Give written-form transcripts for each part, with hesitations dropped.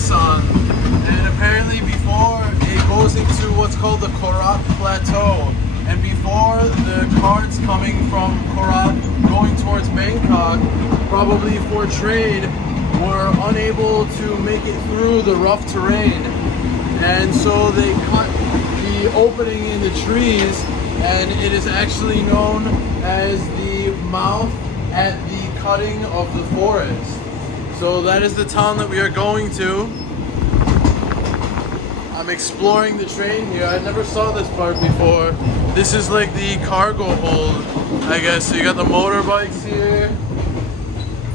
Isan, and apparently before it goes into what's called the Korat Plateau, and before the carts coming from Korat going towards Bangkok, probably for trade, were unable to make it through the rough terrain, and so they cut the opening in the trees, and it is actually known as the mouth at the cutting of the forest. So that is the town that we are going to. I'm exploring the train here. I never saw this part before. This is like the cargo hold, I guess. So you got the motorbikes here.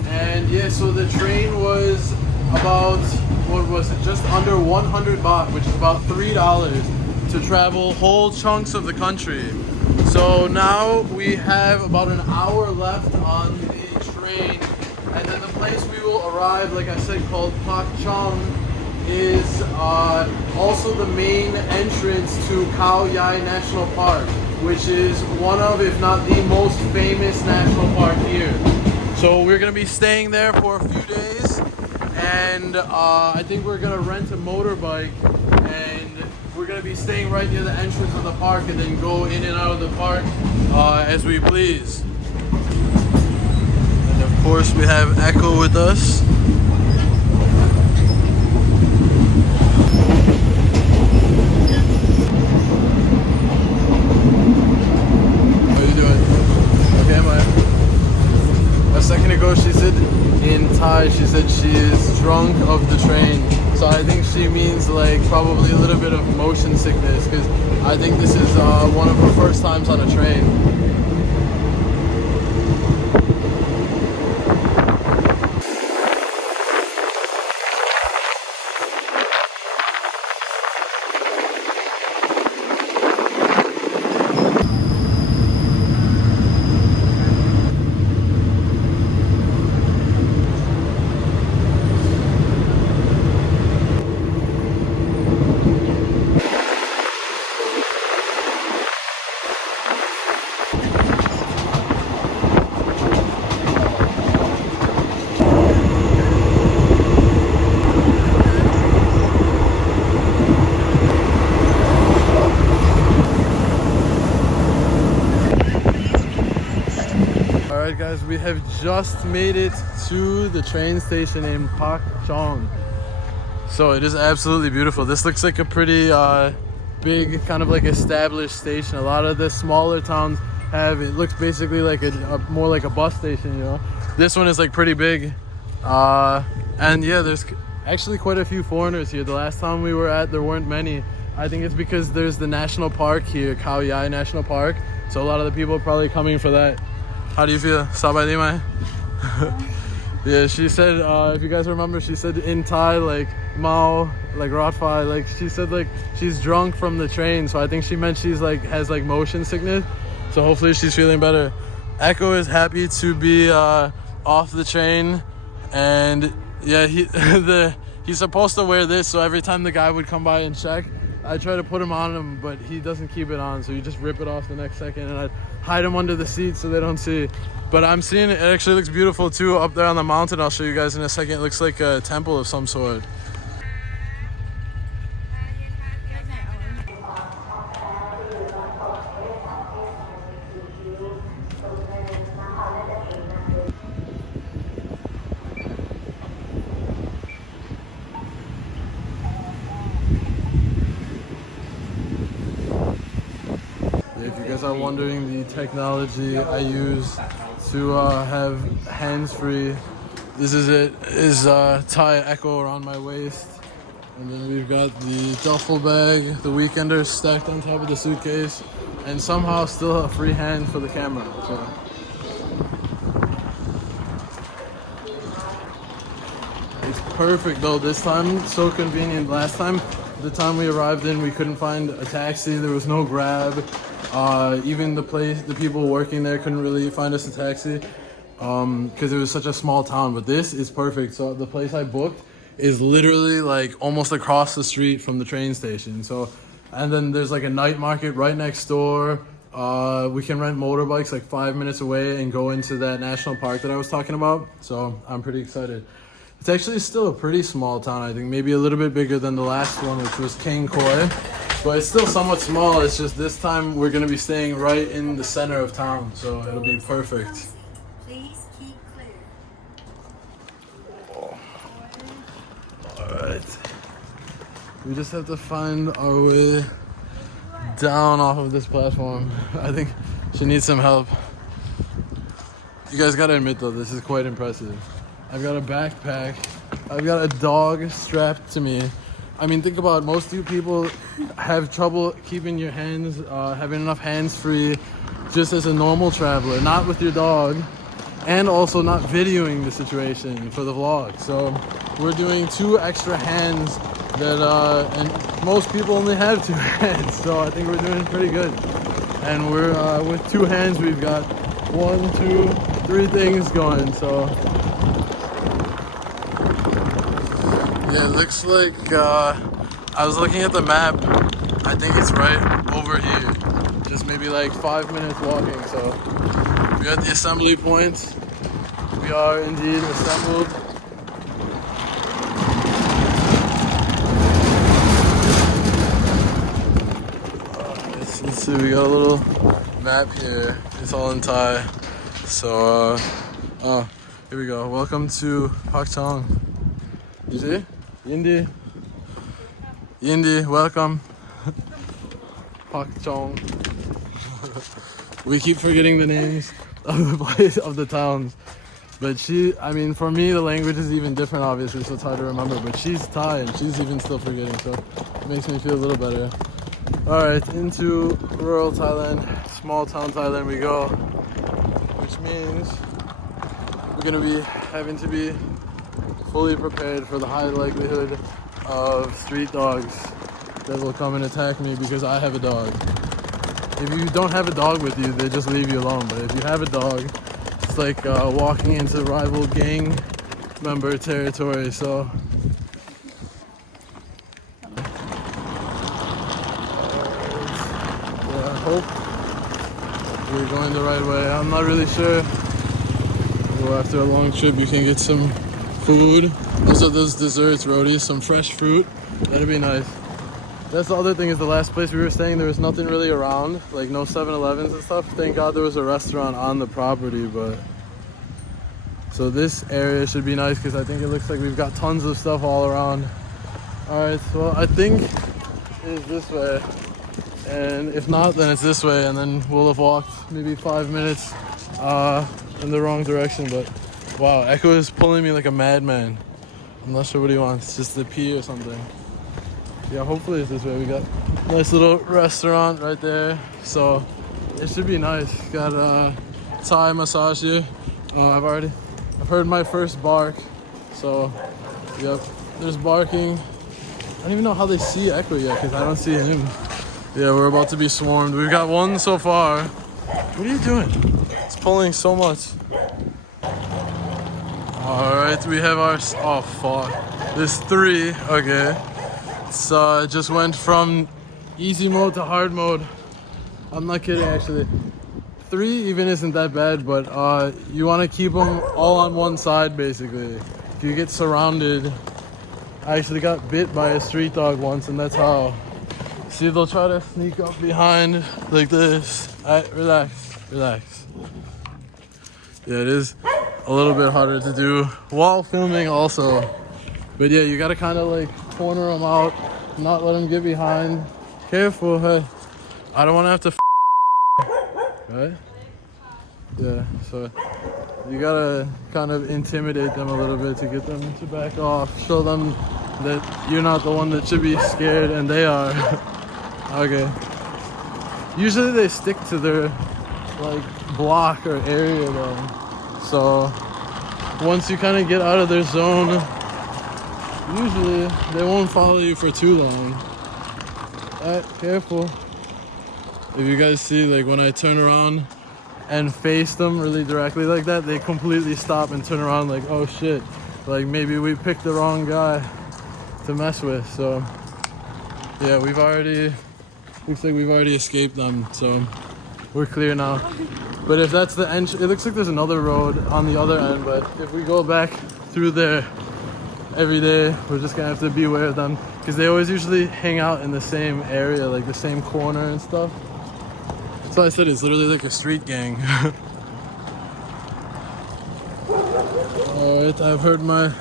And yeah, so the train was about, what was it, just under 100 baht, which is about $3, to travel whole chunks of the country. So now we have about an hour left on the train, and then the place we will arrive, like I said, called Pak Chong, is also the main entrance to Khao Yai National Park, which is one of, if not the most famous national park here. So we're gonna be staying there for a few days, and I think we're gonna rent a motorbike, and we're gonna be staying right near the entrance of the park, and then go in and out of the park as we please. And of course we have Echo with us. How are you doing? Okay, Maya? A second ago she said in Thai, she said she is drunk of the train. So I think she means like probably a little bit of motion sickness, because I think this is one of her first times on a train. Alright guys, we have just made it to the train station in Pak Chong. So it is absolutely beautiful. This looks like a pretty big, kind of like established station. A lot of the smaller towns have, it looks basically like a more like a bus station, you know. This one is like pretty big. And yeah, there's actually quite a few foreigners here. The last time we were at, there weren't many. I think it's because there's the national park here, Khao Yai National Park. So a lot of the people are probably coming for that. How do you feel? Sabai di mai? Yeah, she said, if you guys remember, she said in Thai, like, Mao, like, Rotfai, like, she said, like, she's drunk from the train. So I think she meant she's, like, has, like, motion sickness. So hopefully she's feeling better. Echo is happy to be off the train. And, yeah, he's supposed to wear this. So every time the guy would come by and check, I try to put him on him, but he doesn't keep it on. So you just rip it off the next second. And I'd hide them under the seat so they don't see. But I'm seeing it actually looks beautiful too up there on the mountain. I'll show you guys in a second. It looks like a temple of some sort. If you guys are wondering the technology I use to have hands-free, this is it. Is Thai Echo around my waist, and then we've got the duffel bag, the weekender stacked on top of the suitcase, and somehow still a free hand for the camera. So it's perfect though. This time, so convenient. Last time, the time we arrived in, we couldn't find a taxi. There was no Grab. Even the people working there couldn't really find us a taxi because it was such a small town. But this is perfect. So the place I booked is literally like almost across the street from the train station. So, and then there's like a night market right next door. We can rent motorbikes like 5 minutes away and go into that national park that I was talking about. So I'm pretty excited. It's actually still a pretty small town, I think. Maybe a little bit bigger than the last one, which was King Khoi. But it's still somewhat small. It's just this time we're going to be staying right in the center of town. So it'll be perfect. Please keep clear. Alright. We just have to find our way down off of this platform. I think she needs some help. You guys gotta admit though, this is quite impressive. I've got a backpack. I've got a dog strapped to me. I mean, think about it. Most of you people have trouble keeping your hands, having enough hands free just as a normal traveler, not with your dog, and also not videoing the situation for the vlog. So we're doing 2 extra hands that, and most people only have 2 hands. So I think we're doing pretty good. And we're, with 2 hands, we've got 1, 2, 3 things going, so. Yeah, it looks like, I was looking at the map, I think it's right over here. Just maybe like 5 minutes walking, so. We're at the assembly point. We are indeed assembled. Let's see, we got a little map here. It's all in Thai. So, oh, here we go. Welcome to Pak Chong. You see? Yindi. Yindi, welcome. Pak Chong. We keep forgetting the names of the place, of the towns. But I mean, for me, the language is even different, obviously, so it's hard to remember. But she's Thai, and she's even still forgetting, so it makes me feel a little better. Alright, into rural Thailand, small town Thailand we go. Which means we're gonna be having to be fully prepared for the high likelihood of street dogs that will come and attack me because I have a dog. If you don't have a dog with you, they just leave you alone. But if you have a dog, it's like walking into rival gang member territory. So yeah, I hope we're going the right way. I'm not really sure. Well, after a long trip, you can get some food. Also, those desserts, rotis, some fresh fruit. That'd be nice. That's the other thing, is the last place we were staying, there was nothing really around, like no 7-Elevens and stuff. Thank God there was a restaurant on the property, but so this area should be nice because I think it looks like we've got tons of stuff all around. Alright, so I think it's this way, and if not, then it's this way, and then we'll have walked maybe 5 minutes in the wrong direction. But wow, Echo is pulling me like a madman. I'm not sure what he wants, just to pee or something. Yeah, hopefully it's this way. We got a nice little restaurant right there, so it should be nice. Got a Thai massage here. I've heard my first bark, so yep, there's barking. I don't even know how they see Echo yet because I don't see him. Yeah, we're about to be swarmed. We've got 1 so far. What are you doing? It's pulling so much. Alright, we have our, oh fuck. There's 3, okay. So it just went from easy mode to hard mode. I'm not kidding, actually. 3 even isn't that bad, but you want to keep them all on one side, basically. If you get surrounded, I actually got bit by a street dog once, and that's how. See, they'll try to sneak up behind like this. Alright, relax, relax. Yeah, it is a little bit harder to do while filming also. But yeah, you gotta kind of like corner them out, not let them get behind. Careful, hey. I don't want to have to right? Yeah, so you gotta kind of intimidate them a little bit to get them to back off. Show them that you're not the one that should be scared and they are. Okay. Usually they stick to their like block or area though. So once you kind of get out of their zone, usually they won't follow you for too long. Alright, careful. If you guys see, like when I turn around and face them really directly like that, they completely stop and turn around like, oh shit, like maybe we picked the wrong guy to mess with. So yeah, looks like we've already escaped them, so we're clear now. But if that's the end, it looks like there's another road on the other end, but if we go back through there, every day. We're just gonna have to be aware of them because they always usually hang out in the same area, like the same corner and stuff. That's why I said it's literally like a street gang. Alright, I've heard my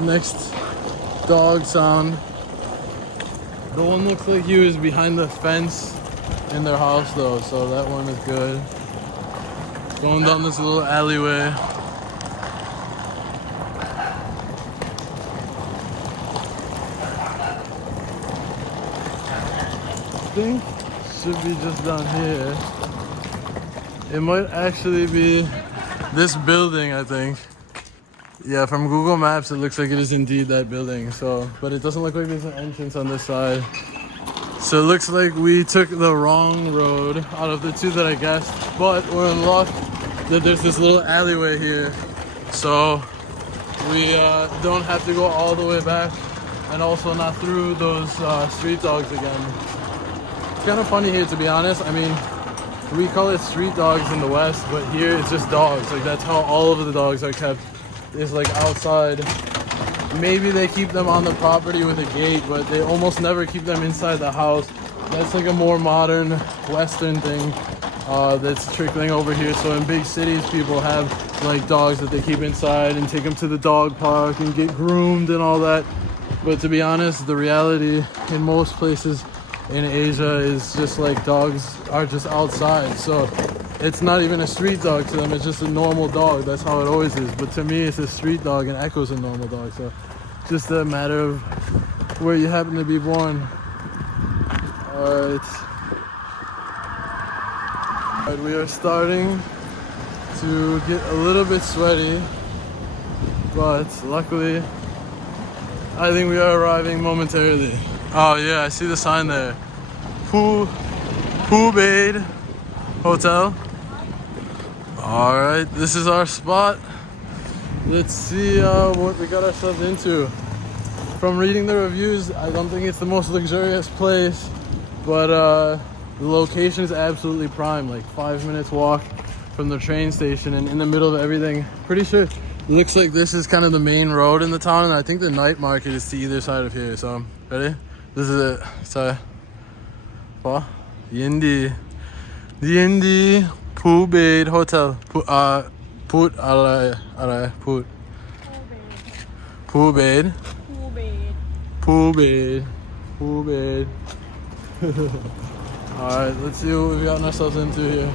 next dog sound. The one looks like he was behind the fence in their house though, so that one is good. Going down this little alleyway. I think should be just down here. It might actually be this building, I think. Yeah, from Google Maps, it looks like it is indeed that building. So, but it doesn't look like there's an entrance on this side. So it looks like we took the wrong road out of the two that I guessed. But we're in luck that there's this little alleyway here. So we don't have to go all the way back, and also not through those street dogs again. It's kind of funny here, to be honest. I mean, we call it street dogs in the West, but here it's just dogs. Like, that's how all of the dogs are kept. Is like outside. Maybe they keep them on the property with a gate, but they almost never keep them inside the house. That's like a more modern Western thing that's trickling over here. So in big cities, people have like dogs that they keep inside and take them to the dog park and get groomed and all that. But to be honest, the reality in most places in Asia is just like dogs are just outside. So it's not even a street dog to them, it's just a normal dog. That's how it always is. But to me, it's a street dog and Echo's a normal dog. So just a matter of where you happen to be born. Alright, we are starting to get a little bit sweaty, but luckily, I think we are arriving momentarily. Oh yeah, I see the sign there. Phu Bade Hotel. Alright, this is our spot. Let's see what we got ourselves into. From reading the reviews, I don't think it's the most luxurious place, but the location is absolutely prime. Like 5 minutes walk from the train station and in the middle of everything. Pretty sure it looks like this is kind of the main road in the town, and I think the night market is to either side of here. So, ready? This is it. So, Yindi Phu Bade Hotel. Put Phu Bade. Alright, let's see what we've gotten ourselves into here.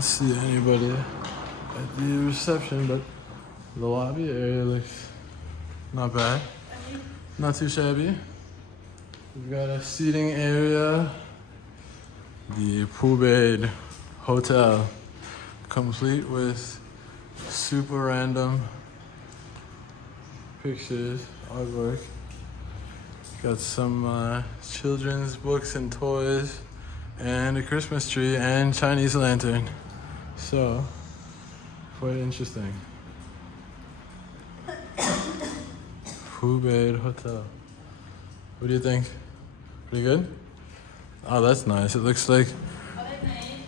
See anybody at the reception, but the lobby area looks not bad, not too shabby. We've got a seating area, the Phu Bade Hotel, complete with super random pictures, artwork. Got some children's books and toys, and a Christmas tree and Chinese lantern. So, quite interesting. Phu Bade Hotel. What do you think? Pretty good? Oh, that's nice. It looks like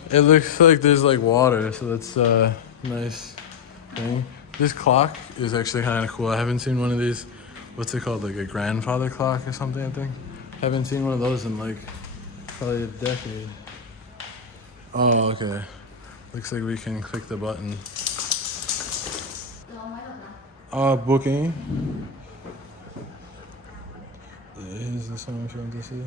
there's like water, so that's a nice thing. This clock is actually kind of cool. I haven't seen one of these. What's it called? Like a grandfather clock or something, I think. Haven't seen one of those in like probably a decade. Oh, okay. Looks like we can click the button. Booking. Is this one if you want to see?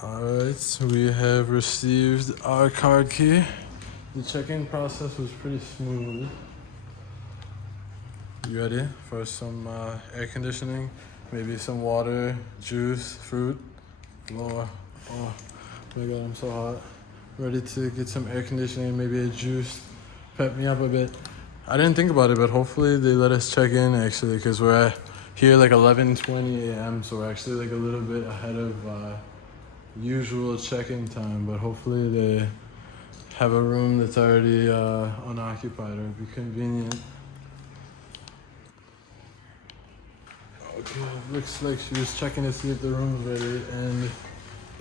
Alright, so we have received our card key. The check-in process was pretty smooth. You ready for some air conditioning? Maybe some water, juice, fruit? More. Oh my god, I'm so hot. Ready to get some air conditioning, maybe a juice, pep me up a bit. I didn't think about it, but hopefully they let us check in actually, because we're here like 11:20 a.m. So we're actually like a little bit ahead of usual check-in time, but hopefully they have a room that's already unoccupied, or be convenient. Okay, looks like she was checking to see if the room's ready, and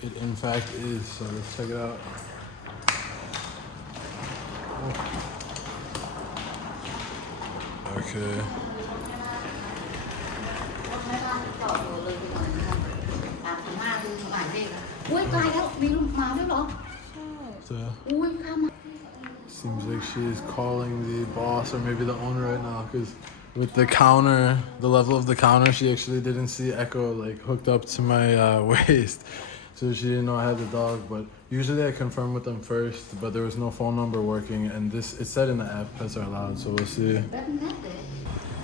it in fact is, so let's check it out. Okay. So, seems like she is calling the boss or maybe the owner right now, because with the counter, the level of the counter, she actually didn't see Echo like hooked up to my waist. So she didn't know I had the dog, but usually I confirm with them first, but there was no phone number working, and it said in the app pets are allowed, so we'll see.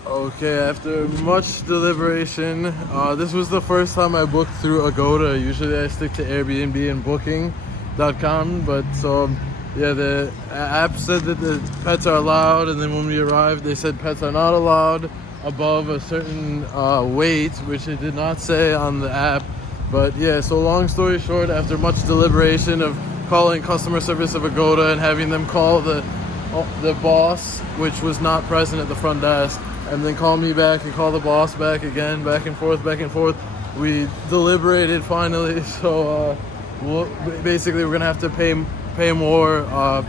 Okay, after much deliberation, this was the first time I booked through Agoda. Usually I stick to Airbnb and booking.com, but so yeah, the app said that the pets are allowed, and then when we arrived they said pets are not allowed above a certain weight, which it did not say on the app. But yeah, so long story short, after much deliberation of calling customer service of Agoda and having them call the boss, which was not present at the front desk, and then call me back and call the boss back again, back and forth, we deliberated finally. So basically we're gonna have to pay more,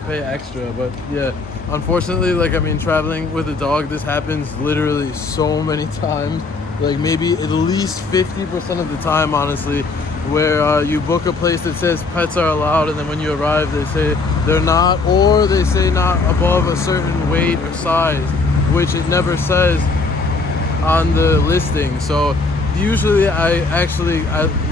pay extra. But yeah, unfortunately, like, I mean, traveling with a dog, this happens literally so many times, like maybe at least 50% of the time, honestly, where you book a place that says pets are allowed, and then when you arrive they say they're not, or they say not above a certain weight or size, which it never says on the listing. So usually I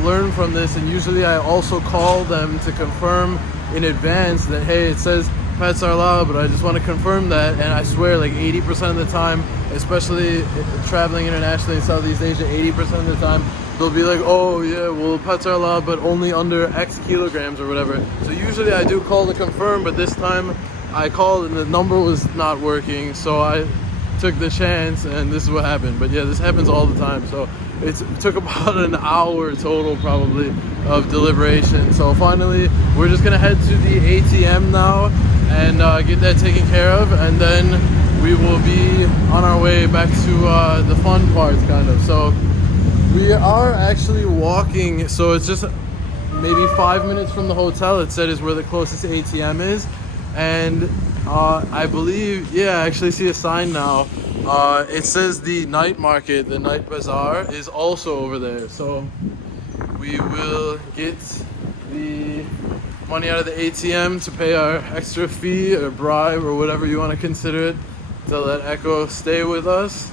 learn from this, and usually I also call them to confirm in advance that, hey, it says pets are allowed, but I just want to confirm that. And I swear, like 80% of the time, especially traveling internationally in Southeast Asia, 80% of the time they'll be like, oh yeah, well, pets are allowed, but only under X kilograms or whatever. So usually I do call to confirm, but this time I called and the number was not working, so I took the chance, and this is what happened. But yeah, this happens all the time. So it took about an hour total probably of deliberation. So finally we're just gonna head to the ATM now and get that taken care of, and then we will be on our way back to the fun parts, kind of. So we are actually walking, so it's just maybe 5 minutes from the hotel, it said, is where the closest ATM is. And I believe, yeah, I actually see a sign now. It says the night market, the night bazaar, is also over there. So we will get the money out of the ATM to pay our extra fee or bribe or whatever you want to consider it, to let Echo stay with us.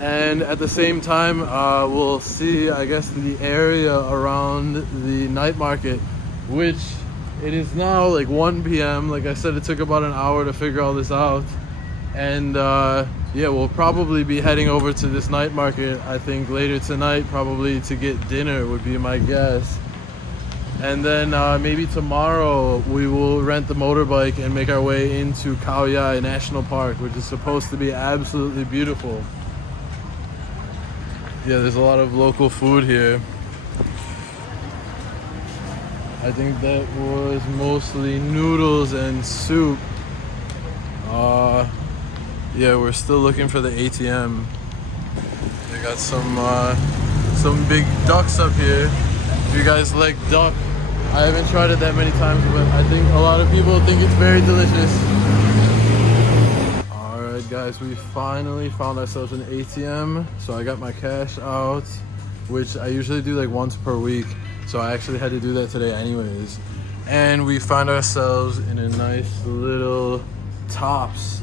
And at the same time, we'll see, I guess, the area around the night market, which it is now like 1 p.m. Like I said, it took about an hour to figure all this out. And yeah, we'll probably be heading over to this night market, I think, later tonight, probably to get dinner would be my guess. And then maybe tomorrow we will rent the motorbike and make our way into Khao Yai National Park, which is supposed to be absolutely beautiful. Yeah, there's a lot of local food here. I think that was mostly noodles and soup. Yeah, we're still looking for the ATM. They got some big ducks up here. If you guys like duck, I haven't tried it that many times, but I think a lot of people think it's very delicious. Alright guys, we finally found ourselves an ATM. So I got my cash out, which I usually do like once per week. So I actually had to do that today anyways. And we found ourselves in a nice little Tops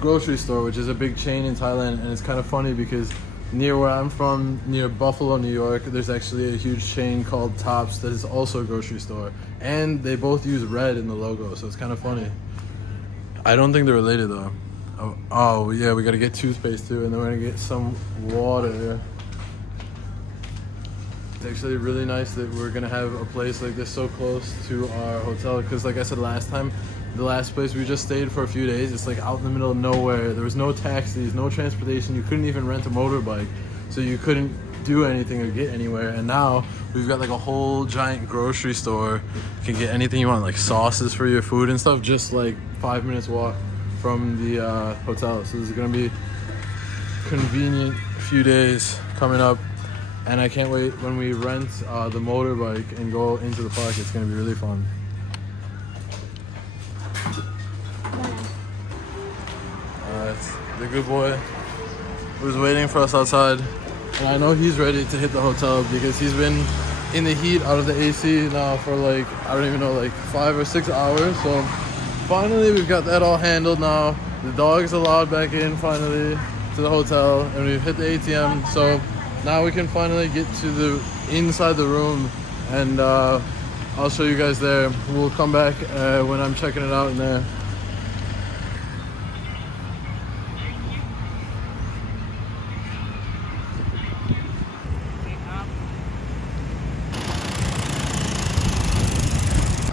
grocery store, which is a big chain in Thailand. And it's kind of funny because near where I'm from, near Buffalo, New York, there's actually a huge chain called Tops that is also a grocery store. And they both use red in the logo, so it's kind of funny. I don't think they're related though. Oh yeah, we gotta get toothpaste too, and then we're gonna get some water. It's actually really nice that we're gonna have a place like this so close to our hotel, because like I said last time, the last place we just stayed for a few days, it's like out in the middle of nowhere. There was no taxis, no transportation. You couldn't even rent a motorbike, so you couldn't do anything or get anywhere. And now we've got like a whole giant grocery store. You can get anything you want, like sauces for your food and stuff, just like 5 minutes walk from the hotel. So this is gonna be convenient few days coming up, and I can't wait when we rent the motorbike and go into the park. It's gonna be really fun. The good boy who's waiting for us outside, and I know he's ready to hit the hotel because he's been in the heat out of the AC now for like, I don't even know, like 5 or 6 hours. So finally we've got that all handled now. The dog's allowed back in finally to the hotel, and we've hit the ATM. So now we can finally get to the inside the room, and I'll show you guys there. We'll come back when I'm checking it out in there.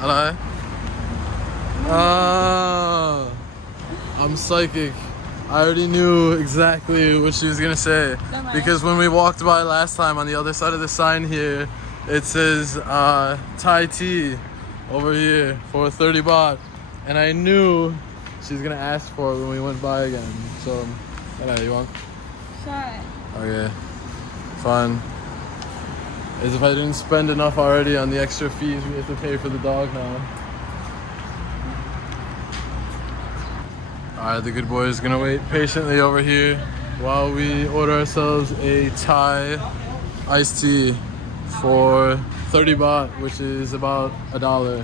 Hello. I'm psychic. I already knew exactly what she was gonna say, because when we walked by last time, on the other side of the sign here, it says Thai tea over here for 30 baht, and I knew she's gonna ask for it when we went by again. So, hello, you want? Sure. Okay, fine. As if I didn't spend enough already on the extra fees we have to pay for the dog now. Alright, the good boy is gonna wait patiently over here while we order ourselves a Thai iced tea for 30 baht, which is about $1.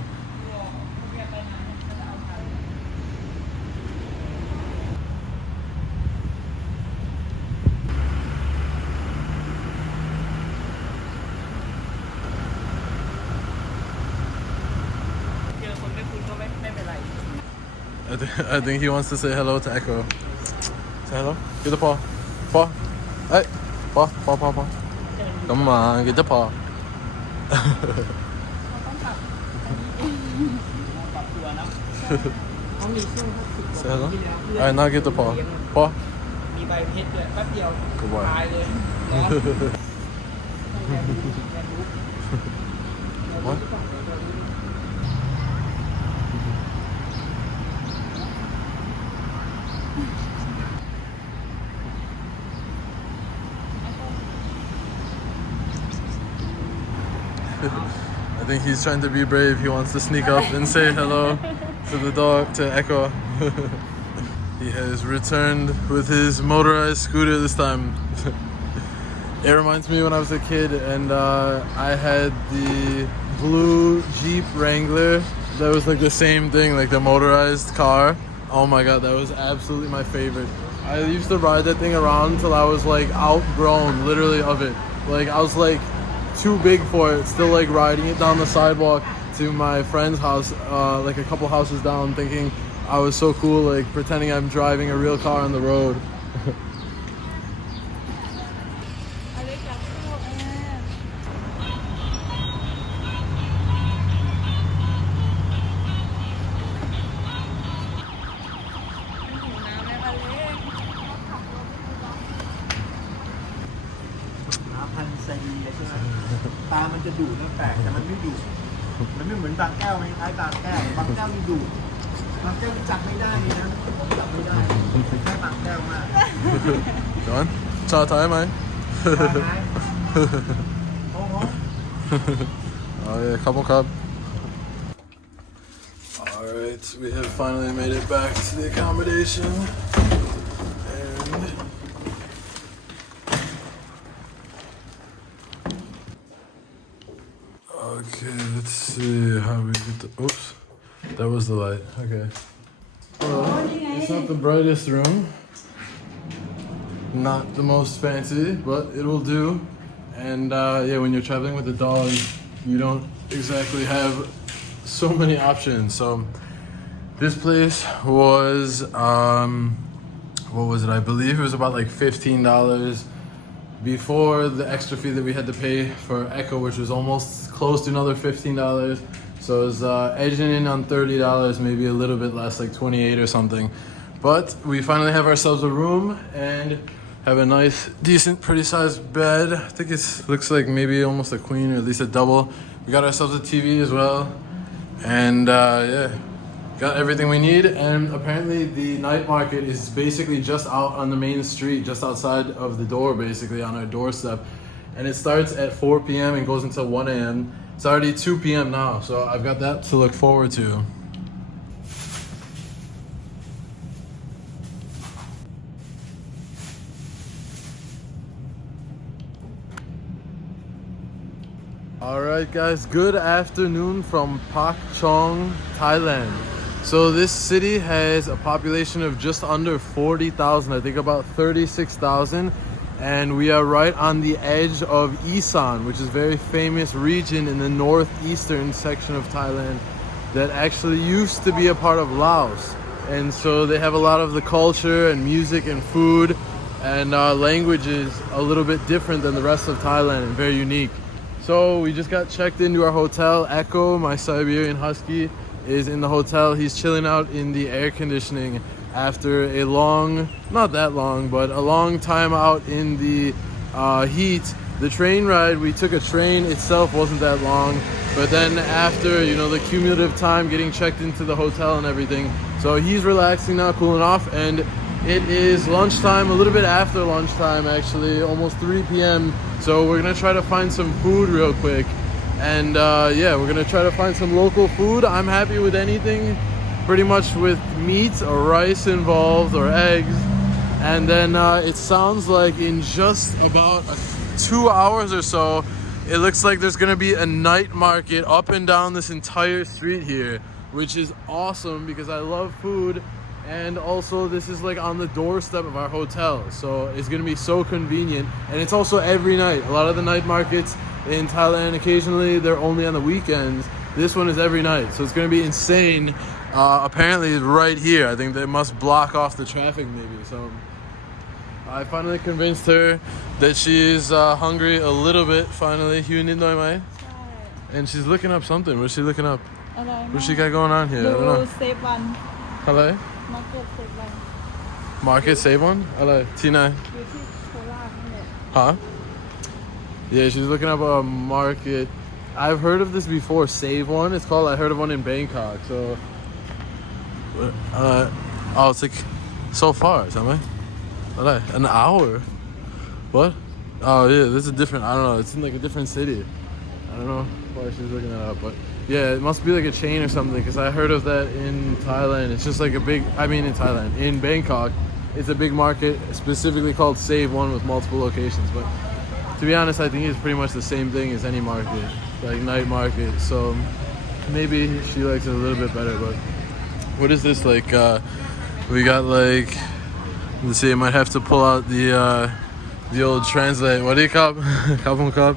I think he wants to say hello to Echo. Say hello. Get the paw. Paw. Hey. Paw. Paw. Paw. Paw. Come on. Get the paw. Say hello. Alright, now get the paw. Paw. Good boy. What? I think he's trying to be brave. He wants to sneak up and say hello to the dog, to Echo. He has returned with his motorized scooter this time. It reminds me when I was a kid, and I had the blue Jeep Wrangler that was like the same thing, like the motorized car. Oh my god, that was absolutely my favorite. I used to ride that thing around until I was like outgrown, literally, of it. Like I was like too big for it, still like riding it down the sidewalk to my friend's house, like a couple houses down, thinking I was so cool, like pretending I'm driving a real car on the road. John, cha Thai mai? Oh yeah, couple cup. Alright, we have finally made it back to the accommodation. And okay, let's see how we get the, oops, that was the light, okay. Well, it's not the brightest room, not the most fancy, but it will do. And yeah, when you're traveling with a dog, you don't exactly have so many options. So this place was, what was it? I believe it was about like $15 before the extra fee that we had to pay for Echo, which was almost close to another $15. So it was edging in on $30, maybe a little bit less, like 28 or something. But we finally have ourselves a room, and Have a nice, decent, pretty sized bed. I think it looks like maybe almost a queen or at least a double. We got ourselves a TV as well. And yeah, got everything we need. And apparently the night market is basically just out on the main street, just outside of the door, basically on our doorstep. And it starts at 4 p.m. and goes until 1 a.m. It's already 2 p.m. now, so I've got that to look forward to. Alright guys, good afternoon from Pak Chong, Thailand. So this city has a population of just under 40,000, I think about 36,000. And we are right on the edge of Isan, which is a very famous region in the northeastern section of Thailand that actually used to be a part of Laos. And so they have a lot of the culture and music and food and languages a little bit different than the rest of Thailand and very unique. So we just got checked into our hotel. Echo, my Siberian Husky, is in the hotel. He's chilling out in the air conditioning after a long, not that long, but a long time out in the heat. The train ride, we took a train itself, wasn't that long. But then after, you know, the cumulative time getting checked into the hotel and everything. So he's relaxing now, cooling off, and it is lunchtime, a little bit after lunchtime actually, almost 3 p.m. So we're gonna try to find some food real quick. And yeah, we're gonna try to find some local food. I'm happy with anything, pretty much with meat or rice involved or eggs. And then it sounds like in just about 2 hours or so, it looks like there's gonna be a night market up and down this entire street here, which is awesome because I love food. And also this is like on the doorstep of our hotel, so it's gonna be so convenient. And it's also every night. A lot of the night markets in Thailand, occasionally they're only on the weekends. This one is every night, so it's gonna be insane. Apparently right here, I think they must block off the traffic maybe. So I finally convinced her that she's hungry a little bit finally. And she's looking up something. What's she looking up? What's she got going on here? I don't know. Hello? Market Save One? Hello, Tina. Huh? Yeah, she's looking up a market. I've heard of this before, Save One. It's called. I heard of one in Bangkok. So, oh, it's like so far, something. An hour. What? Oh yeah, this is different. I don't know. It's in like a different city. I don't know why she's looking that up, but yeah, it must be like a chain or something, because I heard of that in Thailand. It's just like a big, in Bangkok, it's a big market specifically called Save One with multiple locations. But to be honest, I think it's pretty much the same thing as any market, like night market. So maybe she likes it a little bit better. But what is this like? We got like, let's see, I might have to pull out the old translate. What do you call it? Cup?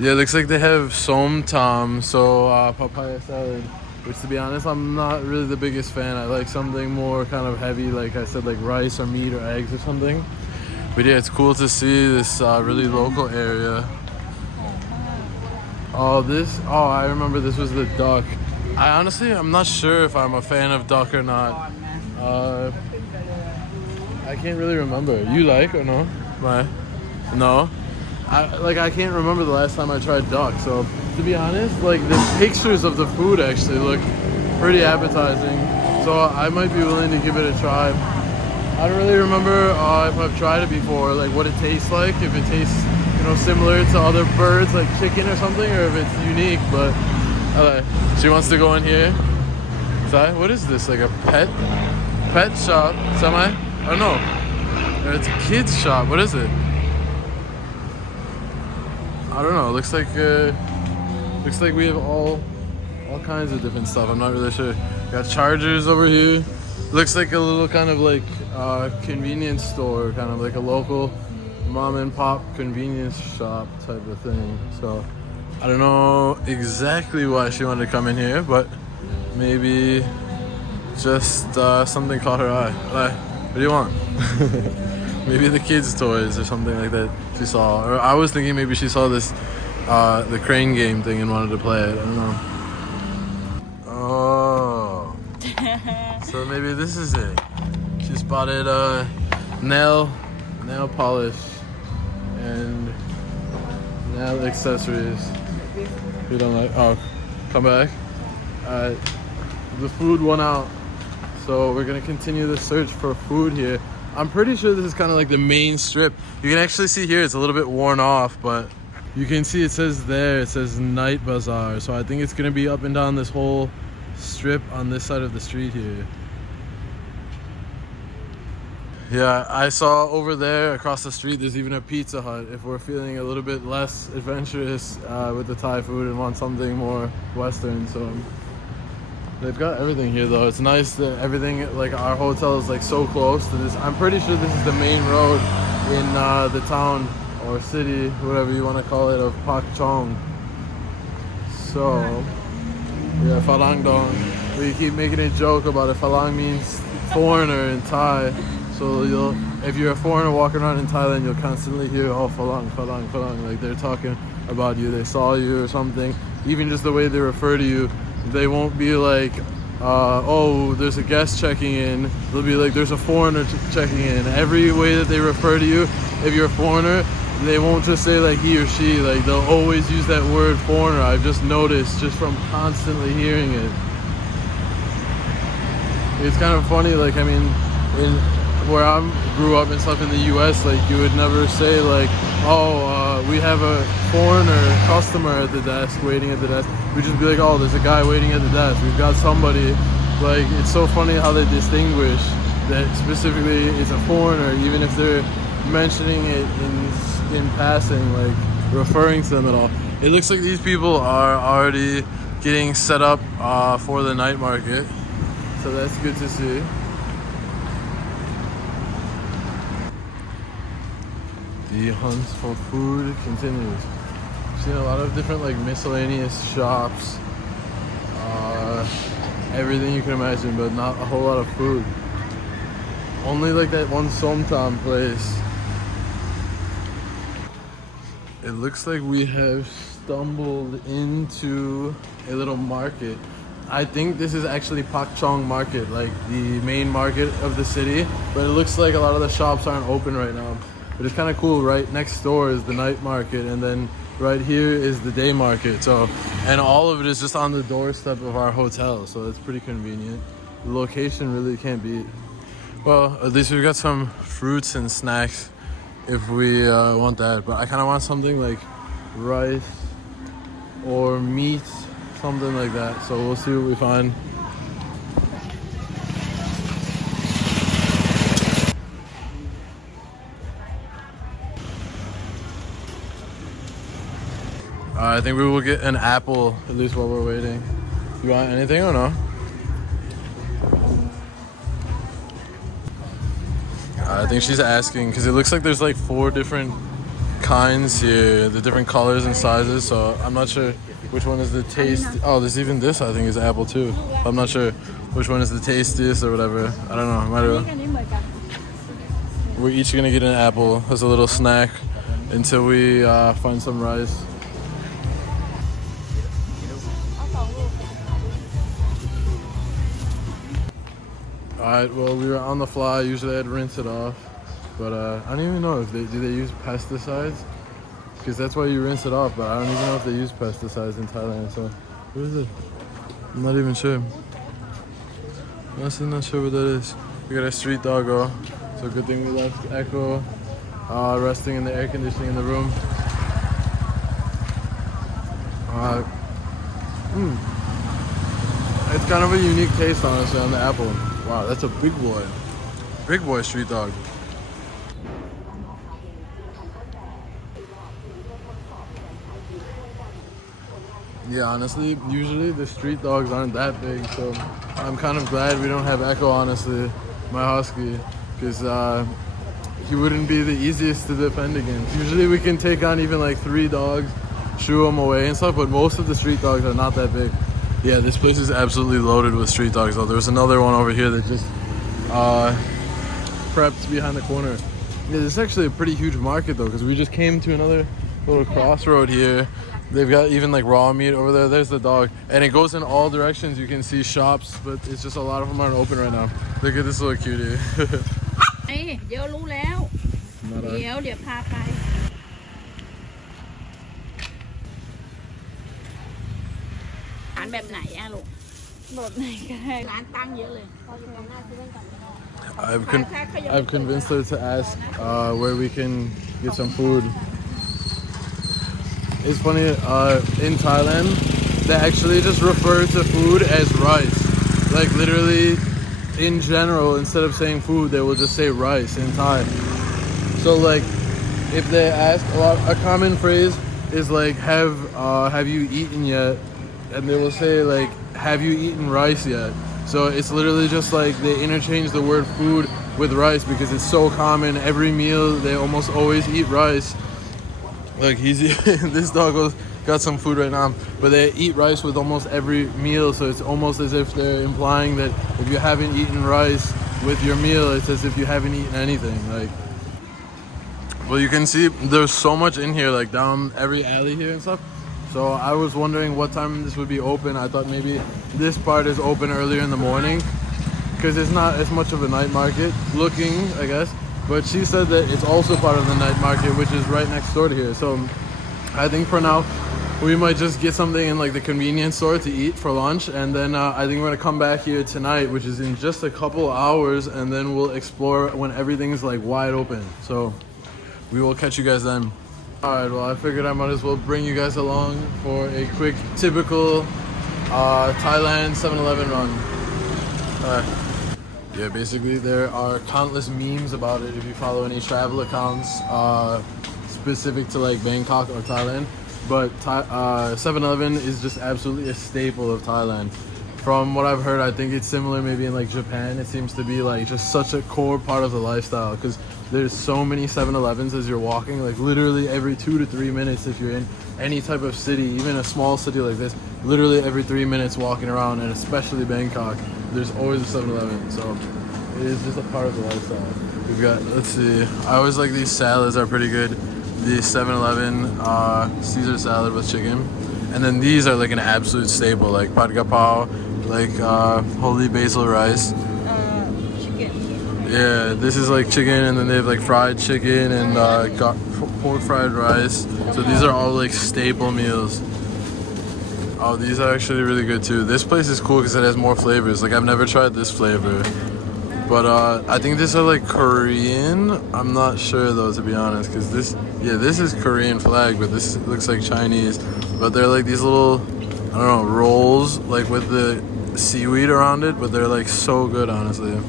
Yeah, it looks like they have som tam, so papaya salad, which to be honest, I'm not really the biggest fan. I like something more kind of heavy, like I said, like rice or meat or eggs or something. But yeah, it's cool to see this really local area. Oh, I remember this was the duck. I'm not sure if I'm a fan of duck or not. I can't really remember. You like or no? Why? No? I can't remember the last time I tried duck. So to be honest, like the pictures of the food actually look pretty appetizing. So I might be willing to give it a try. I don't really remember if I've tried it before, like what it tastes like, if it tastes, you know, similar to other birds like chicken or something, or if it's unique. But she wants to go in here. What is this? Like a pet shop? Oh no, it's a kids shop. What is it? I don't know. Looks like we have all kinds of different stuff. I'm not really sure. Got chargers over here. Looks like a little kind of like convenience store, kind of like a local mom and pop convenience shop type of thing. So I don't know exactly why she wanted to come in here, but maybe just something caught her eye. What do you want? Maybe the kids' toys or something like that she saw. Or I was thinking maybe she saw this, the crane game thing and wanted to play it. I don't know. Oh. So maybe this is it. She spotted nail nail polish, and nail accessories. We don't like. Oh, come back. The food won out, so we're gonna continue the search for food here. I'm pretty sure this is kind of like the main strip. You can actually see here it's a little bit worn off, but you can see it says there, it says Night Bazaar. So I think it's gonna be up and down this whole strip on this side of the street here. Yeah, I saw over there across the street there's even a Pizza Hut if we're feeling a little bit less adventurous with the Thai food and want something more Western. So they've got everything here though. It's nice that everything, like our hotel is like so close to this. I'm pretty sure this is the main road in the town or city, whatever you want to call it, of Pak Chong. So yeah, Phalang Dong. We keep making a joke about it. Phalang means foreigner in Thai. So if you're a foreigner walking around in Thailand, you'll constantly hear, oh, Phalang, Phalang, Phalang. Like they're talking about you, they saw you or something. Even just the way they refer to you, they won't be like, oh, there's a guest checking in. They'll be like, there's a foreigner checking in. Every way that they refer to you, if you're a foreigner, they won't just say like he or she. Like they'll always use that word foreigner. I've just noticed just from constantly hearing it. It's kind of funny, like, I mean, where I grew up and stuff in the US, like you would never say like, oh, we have a foreigner customer at the desk, waiting at the desk. We'd just be like, oh, there's a guy waiting at the desk. We've got somebody. Like, it's so funny how they distinguish that specifically it's a foreigner, even if they're mentioning it in passing, like referring to them at all. It looks like these people are already getting set up for the night market. So that's good to see. The hunt for food continues. I've seen a lot of different like miscellaneous shops, everything you can imagine, but not a whole lot of food. Only like that one somtam place. It looks like we have stumbled into a little market. I think this is actually Pak Chong market, like the main market of the city, but it looks like a lot of the shops aren't open right now. But it's kind of cool. Right next door is the night market, and then right here is the day market. So, and all of it is just on the doorstep of our hotel, so it's pretty convenient. The location really can't beat. Well, at least we've got some fruits and snacks if we want that. But I kind of want something like rice or meat, something like that. So we'll see what we find. I think we will get an apple, at least while we're waiting. You want anything or no? I think she's asking, because it looks like there's like 4 different kinds here, the different colors and sizes, so I'm not sure which one is the taste. Oh, there's even this, I think, is apple too. I'm not sure which one is the tastiest or whatever. I don't know. Might as well. We're each gonna get an apple as a little snack until we find some rice. Alright, well, we were on the fly. Usually I'd rinse it off, but I don't even know if do they use pesticides, because that's why you rinse it off, but I don't even know if they use pesticides in Thailand. So what is it? I'm not even sure. I'm honestly not sure what that is. We got a street doggo, so good thing we left Echo resting in the air conditioning in the room. It's kind of a unique taste, honestly, on the apple. Wow, that's a big boy. Big boy street dog. Yeah, honestly, usually the street dogs aren't that big, so I'm kind of glad we don't have Echo, honestly, my husky, because he wouldn't be the easiest to defend against. Usually we can take on even like 3 dogs, shoo them away and stuff, but most of the street dogs are not that big. Yeah, this place is absolutely loaded with street dogs though. There was another one over here that just prepped behind the corner. Yeah, this is actually a pretty huge market though, because we just came to another little crossroad here. They've got even like raw meat over there. There's the dog. And it goes in all directions. You can see shops, but it's just a lot of them aren't open right now. Look at this little cutie. Not a- เดี๋ยวพาไปร้านแบบไหนอะลูกแบบไหนก็ได้ร้านตั้งเยอะเลย I've convinced her to ask where we can get some food. It's funny, in Thailand, they actually just refer to food as rice. Like literally, in general, instead of saying food, they will just say rice in Thai. So like, if they ask a common phrase is like, have you eaten yet? And they will say like, have you eaten rice yet? So it's literally just like they interchange the word food with rice because it's so common. Every meal, they almost always eat rice. Like this dog got some food right now, but they eat rice with almost every meal. So it's almost as if they're implying that if you haven't eaten rice with your meal, it's as if you haven't eaten anything. Like, well, you can see there's so much in here, like down every alley here and stuff. So I was wondering what time this would be open. I thought maybe this part is open earlier in the morning because it's not as much of a night market looking, I guess. But she said that it's also part of the night market, which is right next door to here. So I think for now, we might just get something in like the convenience store to eat for lunch. And then I think we're gonna come back here tonight, which is in just a couple hours. And then we'll explore when everything's like wide open. So we will catch you guys then. Alright, well I figured I might as well bring you guys along for a quick typical Thailand 7-Eleven run. Yeah, basically there are countless memes about it if you follow any travel accounts specific to like Bangkok or Thailand. But 7-Eleven is just absolutely a staple of Thailand. From what I've heard, I think it's similar maybe in like Japan. It seems to be like just such a core part of the lifestyle because there's so many 7-Elevens as you're walking, like literally every 2 to 3 minutes if you're in any type of city, even a small city like this, literally every 3 minutes walking around, and especially Bangkok, there's always a 7-Eleven. So it is just a part of the lifestyle. We've got, let's see, I always like these salads are pretty good. The 7-Eleven Caesar salad with chicken. And then these are like an absolute staple, like pad kapao, like holy basil rice. chicken Yeah, this is like chicken, and then they have like fried chicken and pork fried rice. So these are all like staple meals. Oh, these are actually really good too. This place is cool because it has more flavors. Like I've never tried this flavor. But I think these are like Korean. I'm not sure though, to be honest, because this is Korean flag, but this looks like Chinese. But they're like these little, I don't know, rolls like with the seaweed around it, but they're like so good, honestly.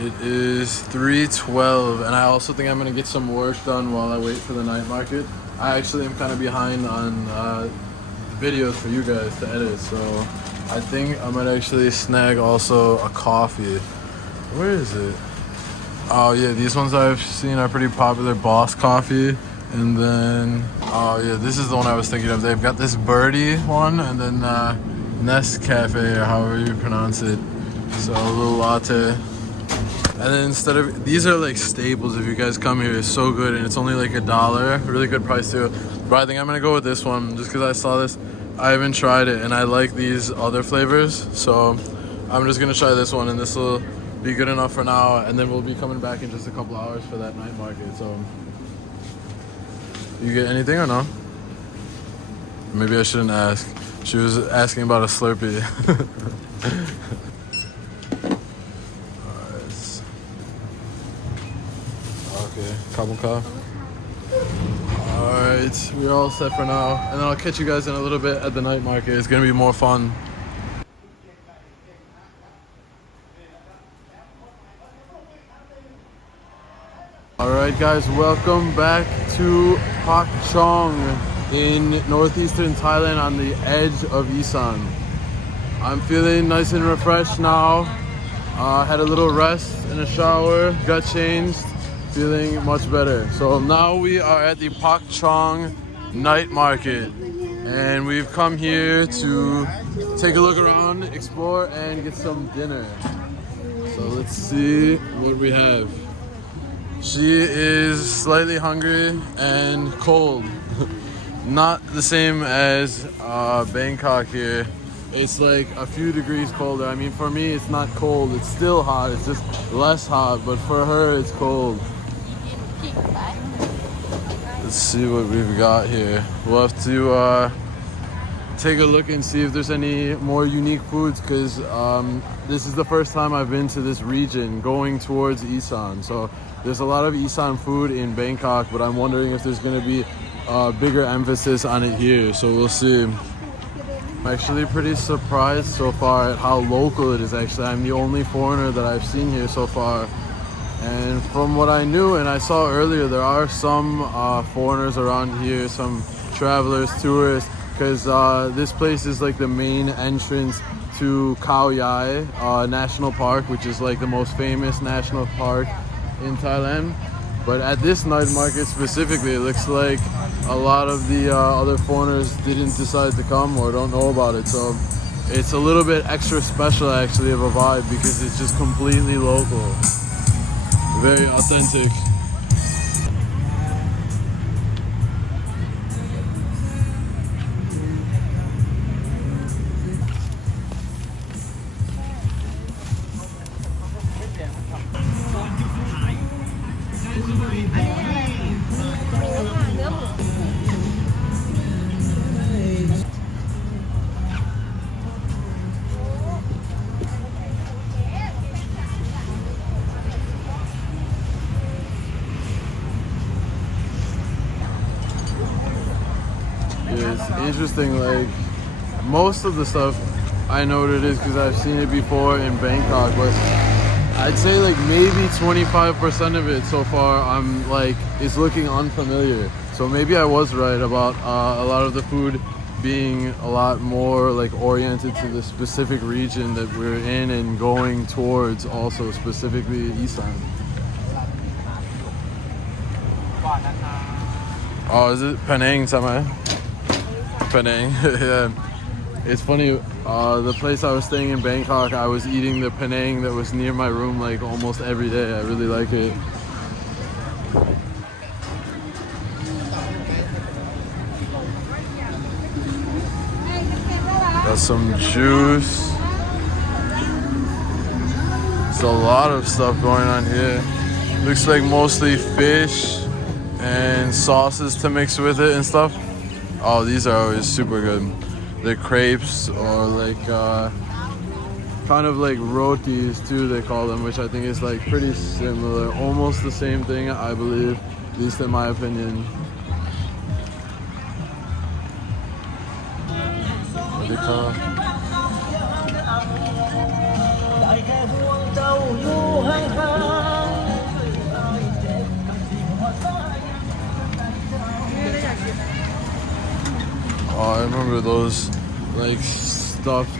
It is 3:12, and I also think I'm gonna get some work done while I wait for the night market. I actually am kind of behind on videos for you guys to edit, so I think I might actually snag also a coffee. Where is it? Oh yeah, these ones I've seen are pretty popular. Boss Coffee, and then oh yeah, this is the one I was thinking of. They've got this birdie one, and then Nest Cafe, or however you pronounce it. So a little latte. And then instead of, these are like staples if you guys come here. It's so good, and it's only like $1. Really good price too. But I think I'm gonna go with this one just because I saw this. I haven't tried it, and I like these other flavors, so I'm just gonna try this one, and this will be good enough for now. And then we'll be coming back in just a couple hours for that night market. So, you get anything or no? Maybe I shouldn't ask. She was asking about a Slurpee. Okay, Kabulka. Alright, we're all set for now. And then I'll catch you guys in a little bit at the night market. It's gonna be more fun. Alright guys, welcome back to Pak Chong in northeastern Thailand on the edge of Isan. I'm feeling nice and refreshed now. Had a little rest and a shower, got changed. Feeling much better. So now we are at the Pak Chong night market, and we've come here to take a look around, explore, and get some dinner. So let's see what we have. She is slightly hungry and cold. Not the same as Bangkok here. it's like a few degrees colder. I mean, for me, it's not cold. It's still hot. It's just less hot. But for her, it's cold. Let's see what we've got here. We'll have to take a look and see if there's any more unique foods, because this is the first time I've been to this region going towards Isan. So there's a lot of Isan food in Bangkok, but I'm wondering if there's going to be a bigger emphasis on it here. So we'll see. I'm actually pretty surprised so far at how local it is. Actually, I'm the only foreigner that I've seen here so far. And from what I knew and I saw earlier, there are some foreigners around here, some travelers, tourists, because this place is like the main entrance to Khao Yai National Park, which is like the most famous national park in Thailand. But at this night market specifically, it looks like a lot of the other foreigners didn't decide to come or don't know about it. So it's a little bit extra special actually of a vibe, because it's just completely local. Very authentic. It's interesting, like most of the stuff I know what it is because I've seen it before in Bangkok, but I'd say like maybe 25% of it so far I'm like is looking unfamiliar. So maybe I was right about a lot of the food being a lot more like oriented to the specific region that we're in and going towards, also specifically Isan. Oh, is it Penang, Samai? Penang, yeah. It's funny, the place I was staying in Bangkok, I was eating the Penang that was near my room like almost every day. I really like it. Got some juice. There's a lot of stuff going on here. Looks like mostly fish and sauces to mix with it and stuff. Oh, these are always super good. They're crepes or like kind of like rotis too, they call them, which I think is like pretty similar, almost the same thing, I believe, at least in my opinion. Oh, I remember those like stuffed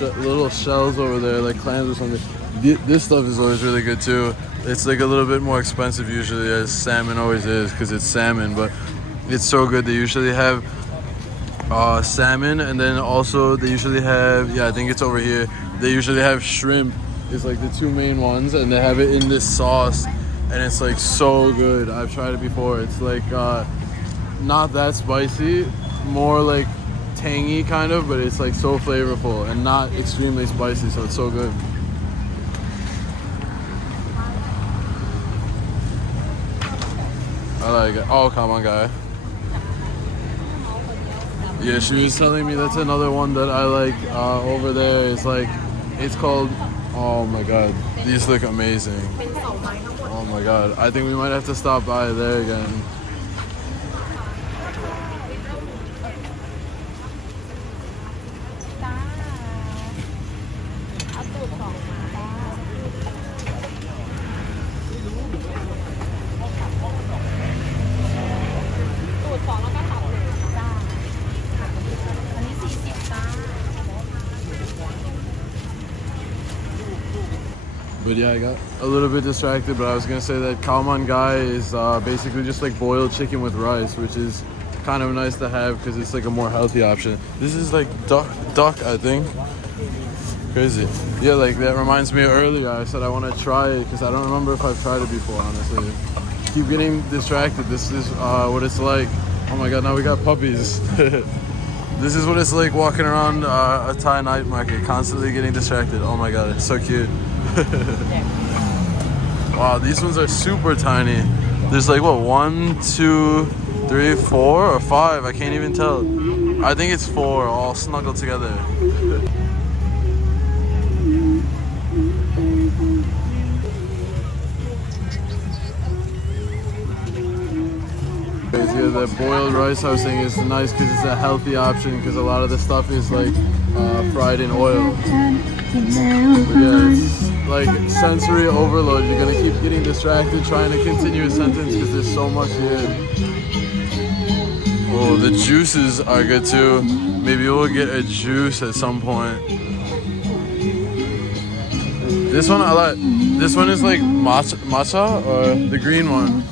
little shells over there, like clams or something. This stuff is always really good too. It's like a little bit more expensive usually, as salmon always is, because it's salmon, but it's so good. They usually have salmon, and then also they usually have, yeah, I think it's over here, they usually have shrimp is like the two main ones, and they have it in this sauce, and it's like so good. I've tried it before. It's like not that spicy, more like tangy kind of, but it's like so flavorful and not extremely spicy, so it's so good. I like it. Oh, come on, guy. Yeah, she was telling me that's another one that I like over there. It's like, it's called, oh my god, these look amazing. Oh my god, I think we might have to stop by there again. But yeah, I got a little bit distracted, but I was gonna say that khao man gai is basically just like boiled chicken with rice, which is kind of nice to have because it's like a more healthy option. This is like duck, I think. Crazy. Yeah, like that reminds me of earlier. I said I want to try it because I don't remember if I've tried it before, honestly. Keep getting distracted. This is what it's like. Oh my god, now we got puppies. This is what it's like walking around a Thai night market, constantly getting distracted. Oh my god, it's so cute. Wow, these ones are super tiny. There's like what, 1, 2, 3, 4, or 5? I can't even tell. I think it's 4, all snuggled together. Yeah, the boiled rice house thing is nice because it's a healthy option because a lot of the stuff is like fried in oil. But yeah, it's like sensory overload. You're gonna keep getting distracted trying to continue a sentence because there's so much here. Oh, the juices are good too. Maybe we'll get a juice at some point. This one I like. This one is like matcha or the green one.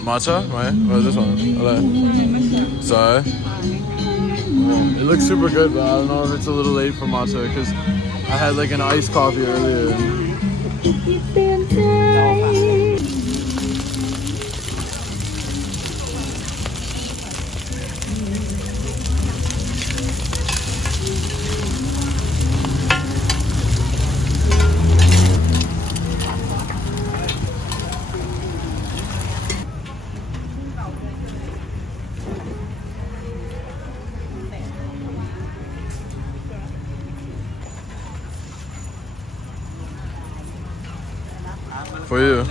Matcha, right? Or this one? I like. Sorry. It looks super good, but I don't know if it's a little late for matcha because I had like an iced coffee earlier. For you.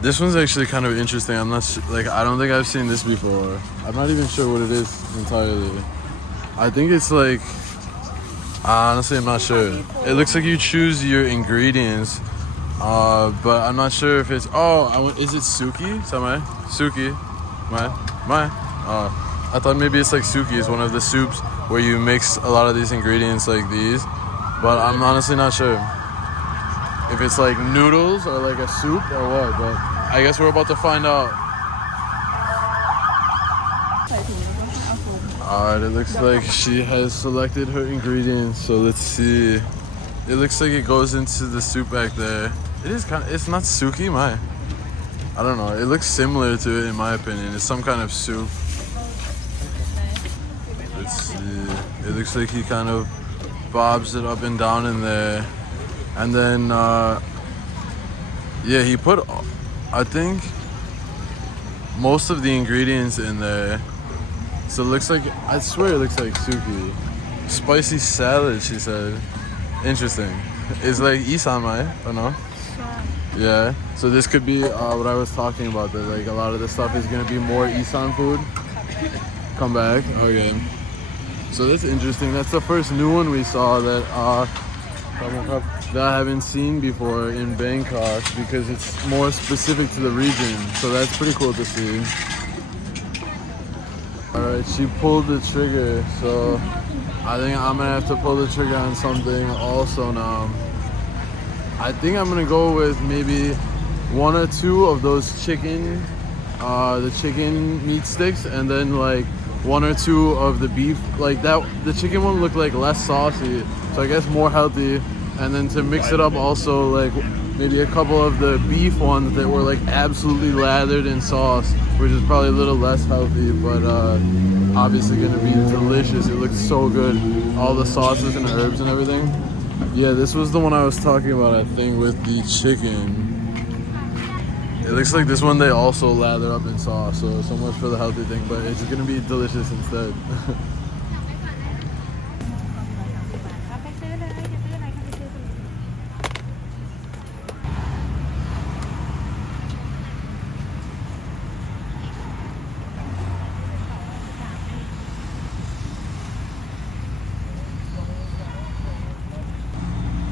This one's actually kind of interesting. I'm not like, I don't think I've seen this before. I'm not even sure what it is entirely. I think it's like, honestly, I'm not sure. It looks like you choose your ingredients, but I'm not sure if it's, is it suki? Samai? Suki? My? I thought maybe it's like suki is one of the soups where you mix a lot of these ingredients like these, but I'm honestly not sure if it's like noodles or like a soup or what, but I guess we're about to find out. Alright, it looks like she has selected her ingredients, so let's see. It looks like it goes into the soup back there. It is kind of, it's not suki, I don't know, it looks similar to it in my opinion. It's some kind of soup. Let's see. It looks like he kind of bobs it up and down in there. And then, yeah, he put, I think, most of the ingredients in there. So it looks like, I swear it looks like suki. Spicy salad, she said. Interesting. It's like Isan, right? Or no? Yeah. So this could be what I was talking about. That like a lot of the stuff is gonna be more Isan food. Come back. Okay. So that's interesting. That's the first new one we saw that I haven't seen before in Bangkok because it's more specific to the region. So that's pretty cool to see. Alright, she pulled the trigger. So I think I'm gonna have to pull the trigger on something also now. I think I'm gonna go with maybe 1 or 2 of those chicken, the chicken meat sticks, and then like 1 or 2 of the beef. Like that, the chicken one looked like less saucy, so I guess more healthy. And then to mix it up also like maybe a couple of the beef ones that were like absolutely lathered in sauce, which is probably a little less healthy, but obviously gonna be delicious. It looks so good. All the sauces and herbs and everything. Yeah, this was the one I was talking about, I think, with the chicken. It looks like this one they also lather up in sauce, so much for the healthy thing, but it's gonna be delicious instead.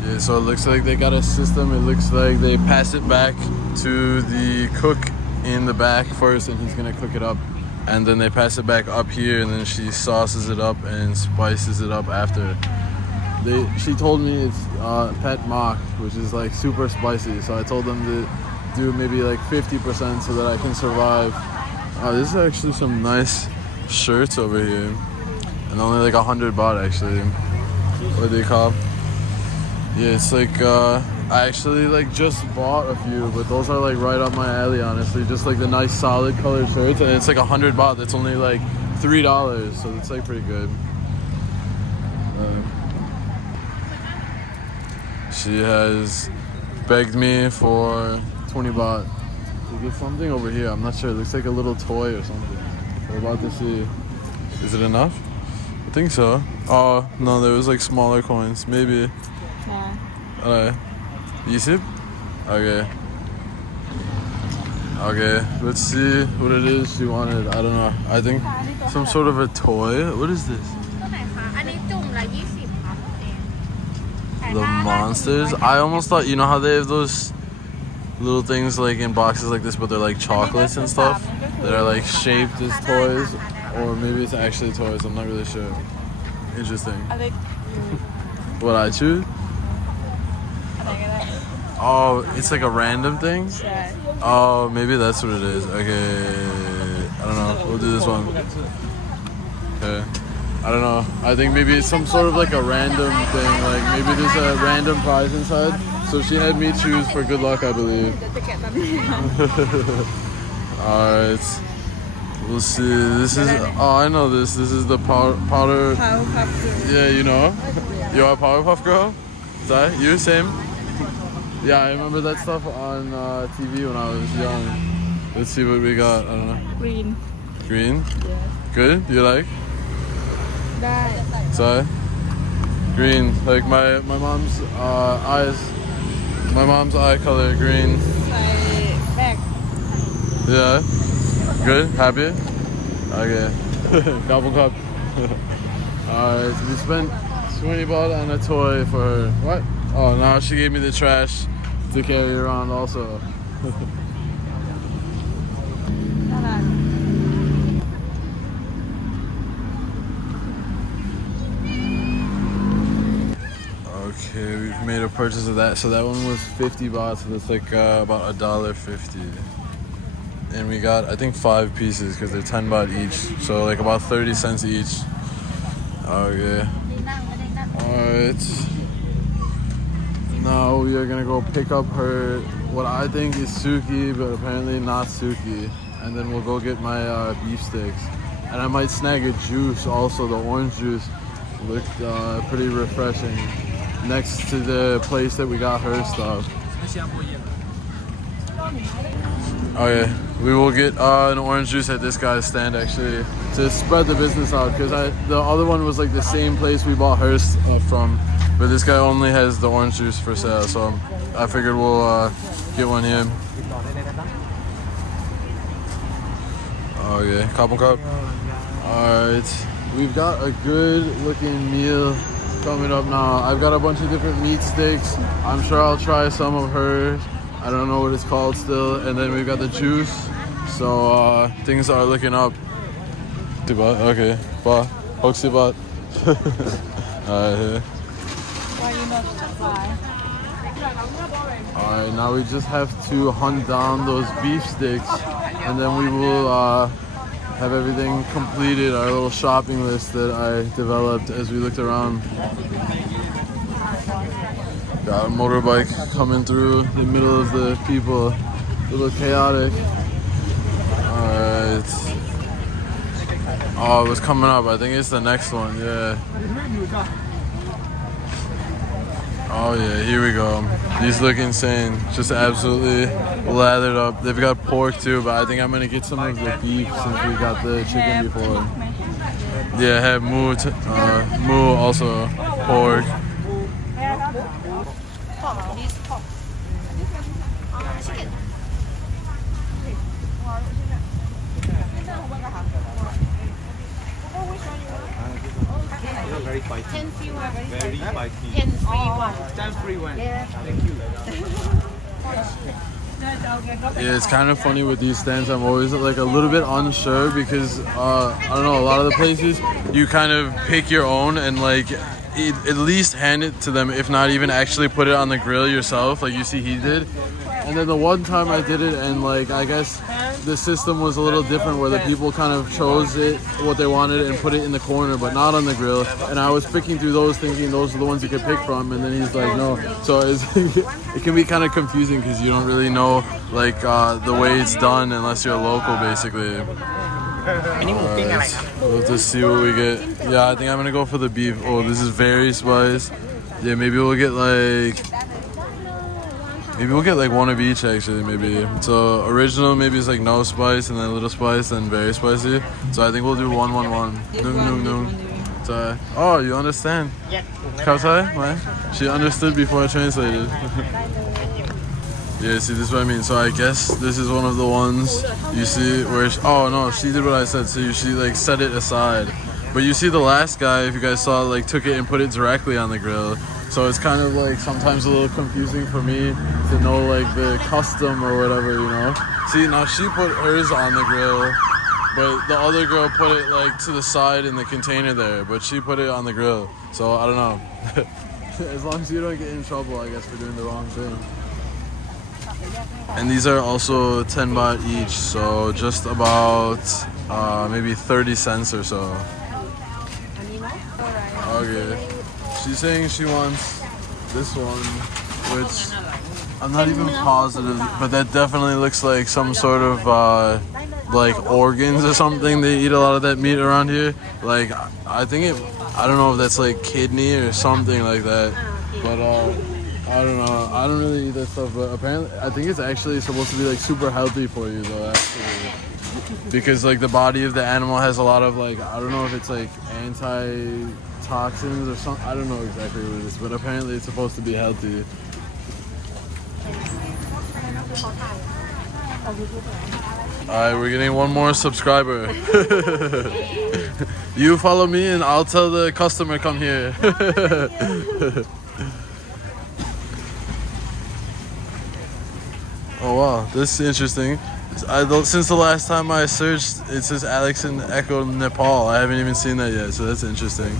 Yeah, so it looks like they got a system. It looks like they pass it back to the cook in the back first, and he's gonna cook it up, and then they pass it back up here, and then she sauces it up and spices it up after. She told me it's pet mak, which is like super spicy, so I told them to do maybe like 50% so that I can survive. This is actually some nice shirts over here, and only like 100 baht actually. What do you call? Yeah, it's like I actually like just bought a few, but those are like right up my alley, honestly. Just like the nice solid colored shirts, and it's like 100 baht. That's only like $3, so it's like pretty good. She has begged me for 20 baht to get something over here. I'm not sure. It looks like a little toy or something. We're about to see. Is it enough? I think so. Oh no, there was like smaller coins. Maybe. Yeah. Alright. 20? Okay. Okay, let's see what it is she wanted. I don't know. I think some sort of a toy. What is this? ตัวไหนคะ อันนี้จุ่มละ20ครับเอง The monsters? I almost thought, you know how they have those little things like in boxes like this, but they're like chocolates and stuff that are like shaped as toys, or maybe it's actually toys. I'm not really sure. Interesting. What I choose? Oh, it's like a random thing? Oh, maybe that's what it is. Okay. I don't know. We'll do this one. Okay. I don't know. I think maybe it's some sort of like a random thing. Like maybe there's a random prize inside. So she had me choose for good luck, I believe. Alright. We'll see. This is... Oh, I know this. This is the powder... Yeah, you know? You are a Powerpuff Girl? Is that you? Same? Yeah, I remember that stuff on TV when I was young. Let's see what we got. I don't know. Green. Green? Yeah. Good? Do you like? ได้ Sorry? Green. Like my mom's eyes. My mom's eye color, green. ใส่แบก Yeah? Good? Happy? Okay. Gobble cup. Alright, so we spent 20 baht on a toy for her. What? Oh, now she gave me the trash to carry around also. น่ารัก Okay, we've made a purchase of that. So that one was 50 baht, so that's like about $1.50. And we got, I think, 5 pieces because they're 10 baht each. So like about 30 cents each. Okay. Alright. Now we are gonna go pick up her, what I think is suki, but apparently not suki. And then we'll go get my beef sticks. And I might snag a juice also. The orange juice looked pretty refreshing. Next to the place that we got her stuff. Okay, we will get an orange juice at this guy's stand actually to spread the business out, because the other one was like the same place we bought her from, but this guy only has the orange juice for sale, so I figured we'll get one here. Okay, cup. Alright, we've got a good looking meal coming up now. I've got a bunch of different meat sticks. I'm sure I'll try some of hers. I don't know what it's called still. And then we've got the juice. So things are looking up. Okay. Ba. Hoxie baht. Alright. Why you not fly? Alright, now we just have to hunt down those beef sticks, and then we will have everything completed, our little shopping list that I developed as we looked around. Got a motorbike coming through the middle of the people, a little chaotic. Alright. Oh, it was coming up. I think it's the next one, yeah. Oh yeah, here we go. These look insane. Just absolutely lathered up. They've got pork too, but I think I'm gonna get some of the beef since we got the chicken before. Yeah, have moo also pork. Very spicy. 10 free one. Very spicy. 10 free one. 10 free one. Yeah. Thank you. Yeah, it's kind of funny with these stands. I'm always like a little bit unsure because I don't know, a lot of the places you kind of pick your own and like at least hand it to them, if not even actually put it on the grill yourself, like you see he did. And then the one time I did it, and like I guess the system was a little different where the people kind of chose it, what they wanted, and put it in the corner, but not on the grill. And I was picking through those, thinking those are the ones you could pick from, and then he's like, no. So it can be kind of confusing because you don't really know like the way it's done unless you're a local, basically. We'll just see what we get. Yeah, I think I'm gonna go for the beef. Oh, this is very spiced. Yeah, maybe we'll get like one of each actually. Maybe so original maybe it's like no spice and then a little spice and very spicy. So I think we'll do 111. Nung. So oh, you understand? Khao Yai? She understood before I translated. Yeah, see, this is what I mean. So I guess this is one of the ones you see where oh no, she did what I said. So she like set it aside. But you see the last guy, if you guys saw, like took it and put it directly on the grill. So it's kind of like sometimes a little confusing for me to know like the custom or whatever, you know. See, now she put hers on the grill, but the other girl put it like to the side in the container there, but she put it on the grill. So I don't know. As long as you don't get in trouble, I guess, for doing the wrong thing. And these are also 10 baht each, so just about maybe 30 cents or so. Okay. She's saying she wants this one, which I'm not even positive, but that definitely looks like some sort of like organs or something. They eat a lot of that meat around here. Like I don't know if that's like kidney or something like that, but I don't know. I don't really eat that stuff, but apparently I think it's actually supposed to be like super healthy for you though, actually. Because like the body of the animal has a lot of like, I don't know if it's like anti-toxins or something. I don't know exactly what it is, but apparently it's supposed to be healthy. Alright, we're getting one more subscriber. You follow me and I'll tell the customer come here. Oh wow, this is interesting. Since the last time I searched, it says Alex in Echo, Nepal. I haven't even seen that yet, so that's interesting.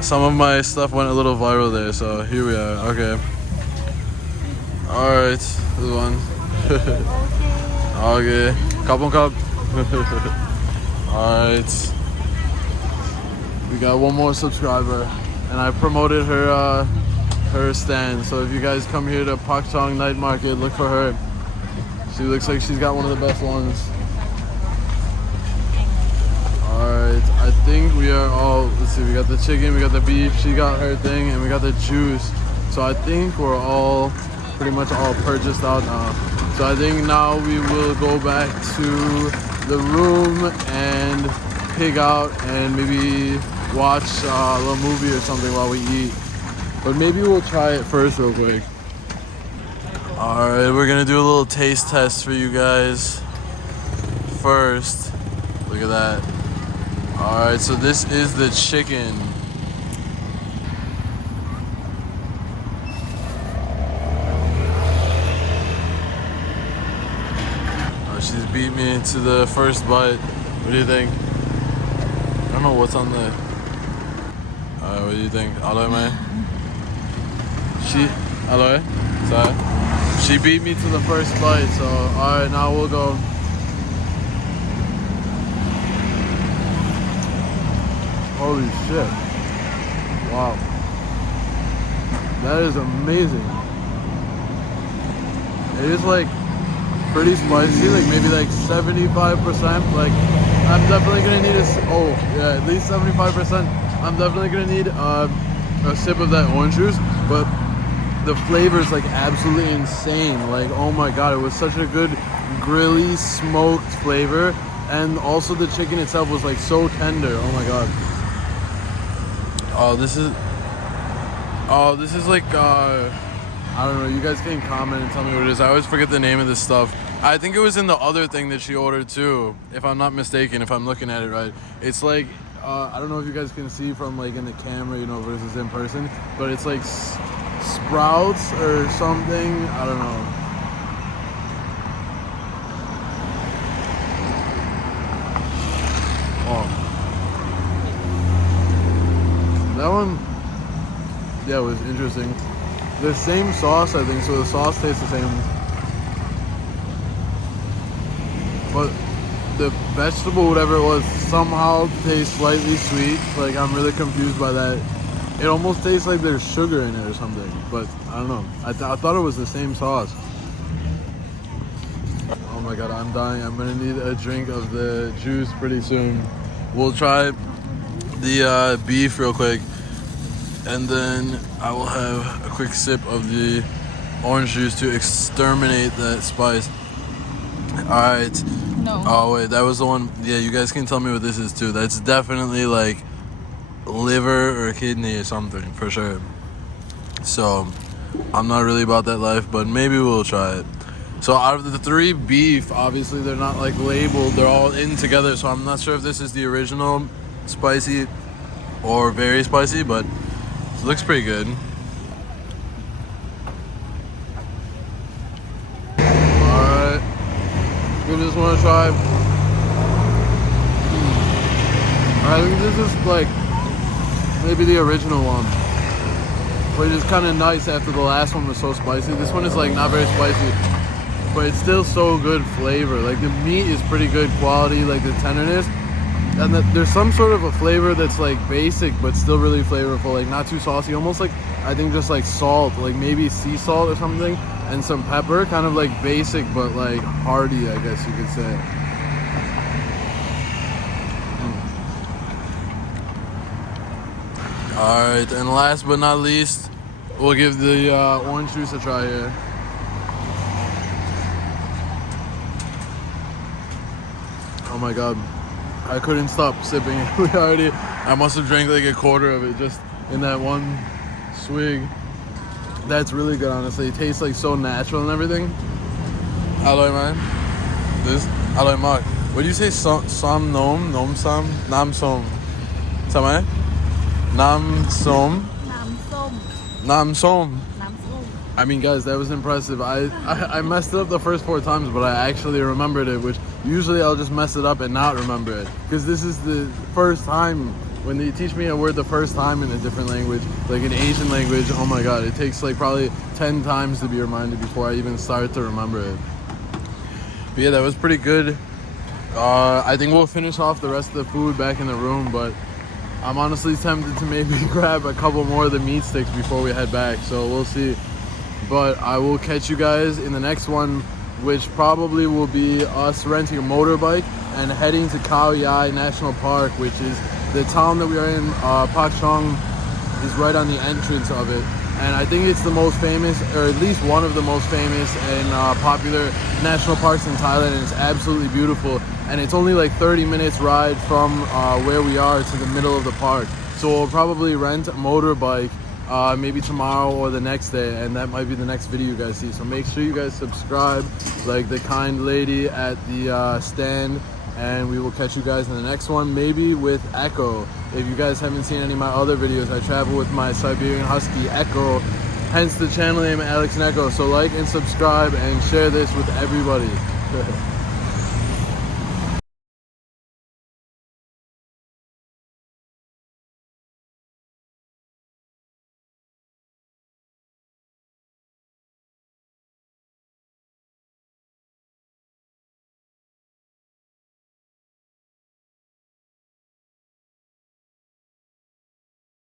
Some of my stuff went a little viral there, so here we are. Okay. Alright, this one. Okay. Kapong kap. Alright. We got one more subscriber, and I promoted her stand. So if you guys come here to Pak Chong Night Market, look for her. She looks like she's got one of the best ones. Alright, I think we are all, let's see, we got the chicken, we got the beef, she got her thing, and we got the juice. So I think we're all pretty much all purchased out now. So I think now we will go back to the room and pig out and maybe watch a little movie or something while we eat. But maybe we'll try it first real quick. Alright, we're gonna do a little taste test for you guys first. Look at that. Alright, so this is the chicken. Oh, she's beat me to the first bite. What do you think? I don't know what's on the... Alright, what do you think? Aloy, man? Aloy? Sorry? She beat me to the first bite, so alright, now we'll go. Holy shit. Wow. That is amazing. It is like pretty spicy, like maybe like 75%. Like I'm definitely gonna need at least 75%. I'm definitely gonna need a sip of that orange juice, but the flavor is like absolutely insane. Like, oh my god, it was such a good grilly smoked flavor, and also the chicken itself was like so tender. Oh my god. This is like I don't know, you guys can comment and tell me what it is. I always forget the name of this stuff. I think it was in the other thing that she ordered too, if I'm not mistaken, if I'm looking at it right. It's like I don't know if you guys can see from like in the camera, you know, versus in person, but it's like sprouts or something. I don't know. Oh, that one, yeah, was interesting. The same sauce, I think, so the sauce tastes the same. but the vegetable, whatever it was, somehow tastes slightly sweet. Like, I'm really confused by that. It almost tastes like there's sugar in it or something, but I don't know. I thought it was the same sauce. Oh my god, I'm dying. I'm gonna need a drink of the juice pretty soon. We'll try the beef real quick, and then I will have a quick sip of the orange juice to exterminate that spice. Alright. No. Oh wait, that was the one. Yeah, you guys can tell me what this is too. That's definitely like liver or kidney or something for sure. So I'm not really about that life, but maybe we'll try it. So out of the 3 beef, obviously they're not like labeled, they're all in together, so I'm not sure if this is the original spicy or very spicy, but it looks pretty good. Alright, we just want to try. I think this is like maybe the original one, which is kind of nice after the last one was so spicy. This one is like not very spicy, but it's still so good flavor. Like the meat is pretty good quality, like the tenderness, and there's some sort of a flavor that's like basic but still really flavorful, like not too saucy, almost like I think just like salt, like maybe sea salt or something, and some pepper, kind of like basic but like hearty, I guess you could say. Alright, and last but not least, we'll give the orange juice a try here. Oh my god, I couldn't stop sipping it. I must have drank like a quarter of it just in that one swig. That's really good, honestly. It tastes like so natural and everything. Alloy man. This alloy mark. What do you say? Som nom? Nom sam? Nam som. Samay? Nam som. Nam som. Nam som. Nam som. I mean, guys, that was impressive. I messed it up the first 4 times, but I actually remembered it, which usually I'll just mess it up and not remember it. Because this is the first time, when they teach me a word the first time in a different language, like an Asian language, oh my god, it takes like probably 10 times to be reminded before I even start to remember it. But yeah, that was pretty good. I think we'll finish off the rest of the food back in the room, but I'm honestly tempted to maybe grab a couple more of the meat sticks before we head back, so we'll see. But I will catch you guys in the next one, which probably will be us renting a motorbike and heading to Khao Yai National Park, which is the town that we are in. Pak Chong is right on the entrance of it, and I think it's the most famous, or at least one of the most famous and popular national parks in Thailand, and it's absolutely beautiful. And it's only like 30 minutes ride from where we are to the middle of the park. So we'll probably rent a motorbike maybe tomorrow or the next day, and that might be the next video you guys see. So make sure you guys subscribe like the kind lady at the stand, and we will catch you guys in the next one, maybe with Echo. If you guys haven't seen any of my other videos, I travel with my Siberian Husky Echo, hence the channel name Alex and Echo. So like and subscribe and share this with everybody.